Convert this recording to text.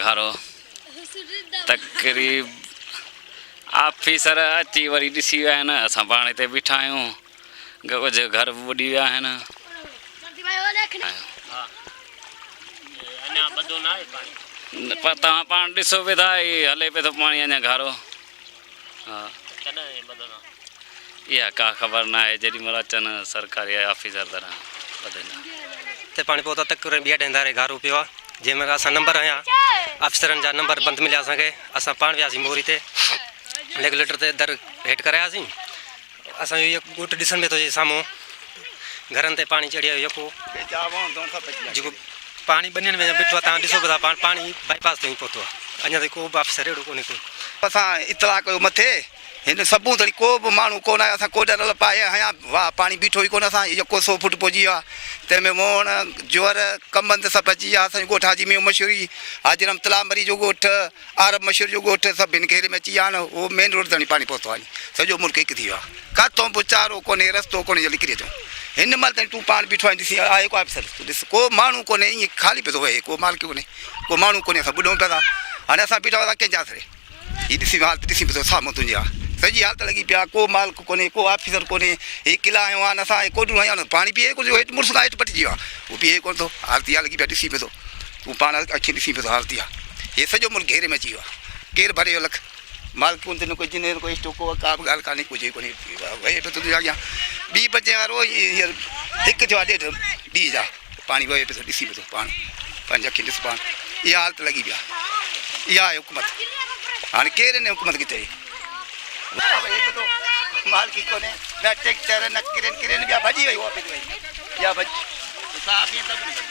घरो तकरीब ऑफिसर अची वरी ॾिसी विया आहिनि असां पाण हिते बीठा आहियूं कुझु घर ॿुॾी विया आहिनि तव्हां पाण ॾिसो पिया था हले पियो थो पाणी अञा घारो हा इहा का ख़बर न आहे जेॾीमहिल अचनि सरकारी ऑफिसर तरह ते पाणी पहुता तकरीबन 2 ॾींहं धारे घारो पियो आहे जंहिंमहिल असां नंबर हुया अफ़सरनि जा नंबर बंदि मिलिया असांखे असां पाण वियासीं मोरी ते रेगुलेटर ते दर हेठि करायासीं असांजो इहो ॻोठ ॾिसण में थो अचे साम्हूं घरनि ते पाणी चढ़ी वियो यको जेको पाणी ॿनियुनि में बीठो आहे तव्हां ॾिसो पिया था पाणी बाईपास ताईं पहुतो आहे अञा ताईं को बि अफ़सर अहिड़ो कोन्हे को असां इतला कयो मथे हिन सबूं तड़ी को बि माण्हू कोन आहे असां कोॾा न पाए हया वाह पाणी बीठो ई कोन असां यको 100 फुट पहुची वियो आहे तंहिंमें मोहण जोर कमंद सभु अची विया असांजो ॻोठ हाजी में मशहूरी हाजिरम तलामरी जो ॻोठ आरब मशहूर जो ॻोठ सभु हिन घेरे में अची विया आहिनि उहो मेन रोड ताईं पाणी पहुतो आहे सॼो मुल्क हिकु थी वियो आहे किथां बि चारो कोन्हे रस्तो कोन्हे जो निकिरी अचूं हिन महिल ताईं तूं पाण बीठो आहे ॾिसी आहे को ऑफिसर तूं ॾिस को माण्हू कोन्हे ईअं ख़ाली पियो थो वहे को माल कोन्हे को माण्हू कोन्हे असां ॿुधूं पिया था हाणे असां बीठा हुआ कंहिंजे आसिरे हीअ ॾिसी हालत ॾिसी पियो थो साम्हूं तुंहिंजी आहे सॼी हालत लॻी पिया को माल कोन्हे को ऑफिसर कोन्हे हीअ किला आहियूं आहे असां कोॾूं आहियूं न पाणी पीए कोन हेठि मुड़ुस खां हेठि पटिजी वियो आहे उहो पीए कोन थो हालती आहे लॻी पिया ॾिसी पियो थो तूं पाण अखियूं ॾिसी पियो थो हालती आहे हीअ सॼो मुल्क घेरे में अची वियो आहे केरु भरे वियो लख माल कोन ते न कोई जिनेर कोई स्टोको का बि ॻाल्हि कान्हे कुझु कोन्हे वहे पियो तुंहिंजे अॻियां 2 बजे वारो हींअर 1 थियो आहे 1:30 ॾींहं जा पाणी वहे पियो थो ॾिसी पियो थो पाण पंहिंजी अखियूं ॾिस पाण इहा हालत लॻी पिया इहा आहे हुकूमत हाणे केरु हिन हुकूमत खे चए मालकी कोन्हे न ट्रैक्टर न किरेन ॿिया भॼी वई ऑफिस वई या भॼी साफ़ ईअं धार कर